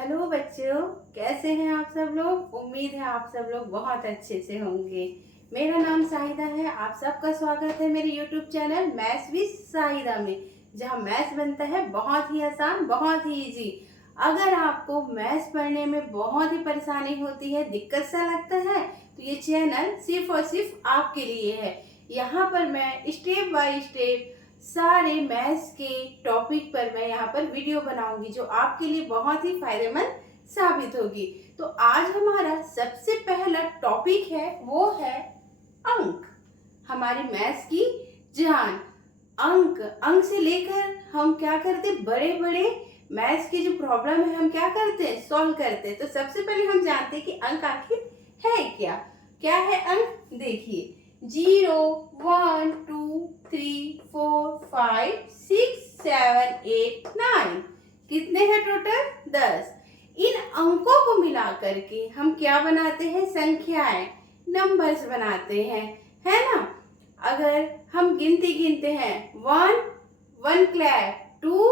Hello बच्चों, कैसे हैं आप सब लोग। उम्मीद है आप सब लोग बहुत अच्छे से होंगे। मेरा नाम साहिदा है। आप सबका स्वागत है मेरे YouTube channel maths with Sahida में, जहां मैथ्स बनता है बहुत ही आसान, बहुत ही इजी। अगर आपको मैथ्स पढ़ने में बहुत ही परेशानी होती है, दिक्कत सा लगता है, तो ये चैनल सिर्फ और सिर्फ आपके लिए है। यहाँ पर मैं स्टेप बाय स्टेप सारे मैथ्स के टॉपिक पर मैं यहाँ पर वीडियो बनाऊंगी, जो आपके लिए बहुत ही फायदेमंद साबित होगी। तो आज हमारा सबसे पहला टॉपिक है, वो है अंक। हमारी मैथ्स की जान। अंक अंक से लेकर हम क्या करते, बड़े बड़े मैथ्स की जो प्रॉब्लम है हम क्या करते हैं, सॉल्व करते हैं। तो सबसे पहले हम जानते हैं कि अंक आखिर है क्या। क्या है अंक, देखिए 0 1 2 3 4 5 6 7 8 9। कितने हैं टोटल, 10। इन अंकों को मिला करके हम क्या बनाते हैं, संख्याएं, नंबर्स बनाते हैं, है ना। अगर हम गिनती गिनते हैं, 1 1 क्लैप, 2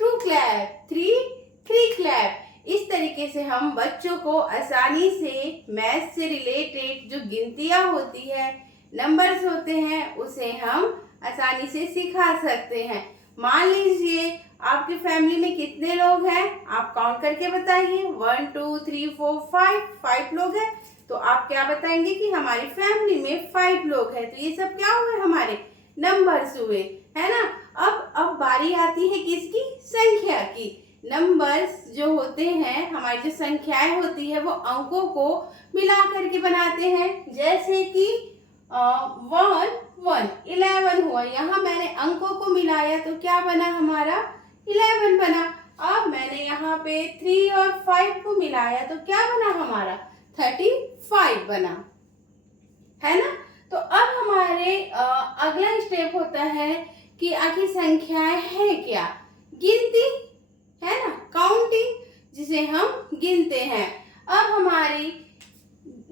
2 क्लैप, 3 3 क्लैप। इस तरीके से हम बच्चों को आसानी से मैथ से रिलेटेड जो गिनतियां होती है, नंबर्स होते हैं, उसे हम आसानी से सिखा सकते हैं। मान लीजिए आपकी फैमिली में कितने लोग हैं, आप काउंट करके बताइए। 1 2 3 4 5 लोग हैं। तो आप क्या बताएंगे कि हमारी फैमिली में 5 लोग हैं। तो ये सब क्या हुए, हमारे नंबर्स हुए, है ना। अब बारी आती है किसकी, संख्या की। नंबर्स जो होते हैं, हमारी जो संख्याएं होती है, वो अंकों को मिला करके बनाते हैं। जैसे कि 1 1 11 हुआ, यहाँ मैंने अंकों को मिलाया तो क्या बना, हमारा 11 बना। अब मैंने यहाँ पे 3 और 5 को मिलाया तो क्या बना, हमारा 35 बना, है ना। तो अब हमारे अगला स्टेप होता है कि आखिर संख्याएं है क्या, गिनती, है ना, काउंटिंग, जिसे हम गिनते हैं। अब हमारी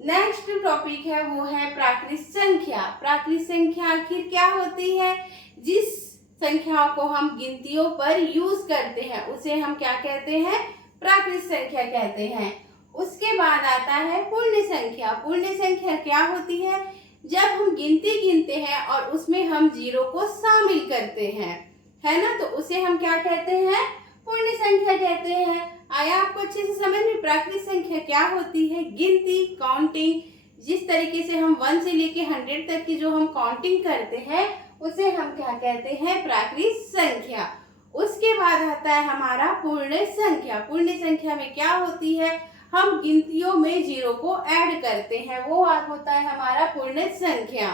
नेक्स्ट टॉपिक है, वो है प्राकृत संख्या। प्राकृत संख्या आखिर क्या होती है, जिस संख्या को हम गिनतियों पर यूज करते हैं उसे हम क्या कहते हैं, प्राकृत संख्या कहते हैं। उसके बाद आता है पूर्ण संख्या। पूर्ण संख्या क्या होती है, जब हम गिनती गिनते हैं और उसमें हम जीरो को शामिल करते हैं, है ना, तो उसे हम क्या कहते हैं, पूर्ण संख्या कहते हैं। आया आपको अच्छे से समझ में। प्राकृत संख्या क्या होती है, गिनती, काउंटिंग। जिस तरीके से हम 1 से लेके 100 तक की जो हम काउंटिंग करते हैं, उसे हम क्या कहते हैं, प्राकृत संख्या। उसके बाद आता है हमारा पूर्ण संख्या। पूर्ण संख्या में क्या होती है, हम गिनतियों में जीरो को ऐड करते हैं, वो होता है हमारा पूर्ण संख्या।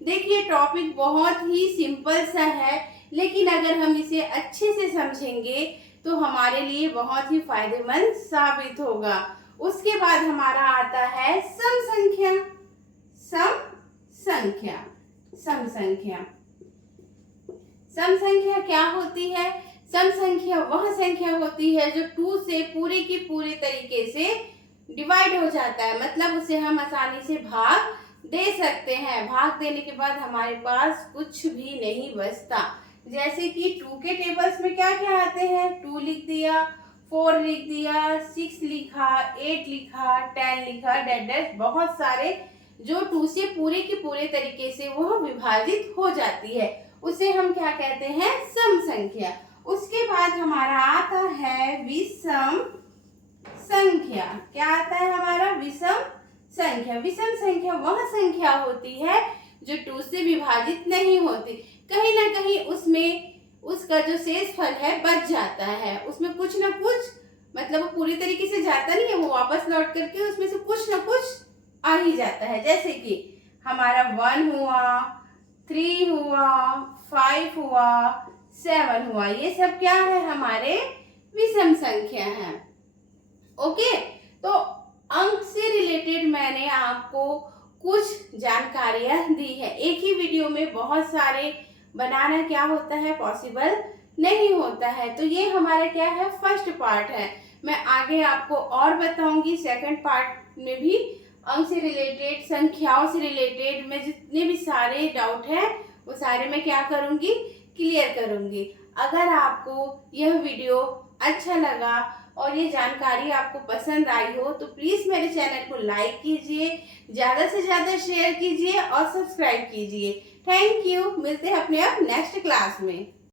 देखिए टॉपिक बहुत ही सिंपल सा है, लेकिन अगर हम इसे अच्छे से समझेंगे तो हमारे लिए बहुत ही फायदेमंद साबित होगा। उसके बाद हमारा आता है सम संख्या। सम संख्या, सम संख्या। सम संख्या क्या होती है, सम संख्या वह संख्या होती है जो 2 से पूरे की पूरे तरीके से डिवाइड हो जाता है, मतलब उसे हम आसानी से भाग दे सकते हैं। भाग देने के बाद हमारे पास कुछ भी नहीं बचता। जैसे कि 2 के टेबल्स में क्या क्या आते हैं, 2 लिख दिया, 4 लिख दिया, 6 लिखा, 8 लिखा, 10 लिखा, डैश डैश, बहुत सारे जो 2 से पूरे के पूरे तरीके से वह विभाजित हो जाती है, उसे हम क्या कहते हैं, सम संख्या। उसके बाद हमारा आता है विषम संख्या। क्या आता है हमारा, विषम संख्या। विषम संख्या वह संख्या होती है जो 2 से विभाजित नहीं होती, कहीं ना कहीं उसमें उसका जो शेषफल है बच जाता है, उसमें कुछ ना कुछ, मतलब वो पूरी तरीके से जाता नहीं है, वो वापस लौट करके उसमें से कुछ ना कुछ आ ही जाता है। जैसे कि हमारा 1 हुआ, 3 हुआ, 5 हुआ, 7 हुआ, ये सब क्या है, हमारे विषम संख्या है। ओके, तो अंक से रिलेटेड मैंने आपको कुछ जानकारियां दी है। एक ही वीडियो में बहुत सारे बनाना क्या होता है, पॉसिबल नहीं होता है। तो ये हमारा क्या है, फर्स्ट पार्ट है। मैं आगे आपको और बताऊंगी सेकंड पार्ट में भी अंक से रिलेटेड, संख्याओं से रिलेटेड मैं जितने भी सारे डाउट है वो सारे मैं क्या करूंगी, क्लियर करूंगी। अगर आपको यह वीडियो अच्छा लगा, और ये जानकारी आपको पसंद आई हो तो प्लीज़ मेरे चैनल को लाइक कीजिए, ज़्यादा से ज़्यादा शेयर कीजिए और सब्सक्राइब कीजिए। Thank you. मिलते हैं अपने अब नेक्स्ट क्लास में।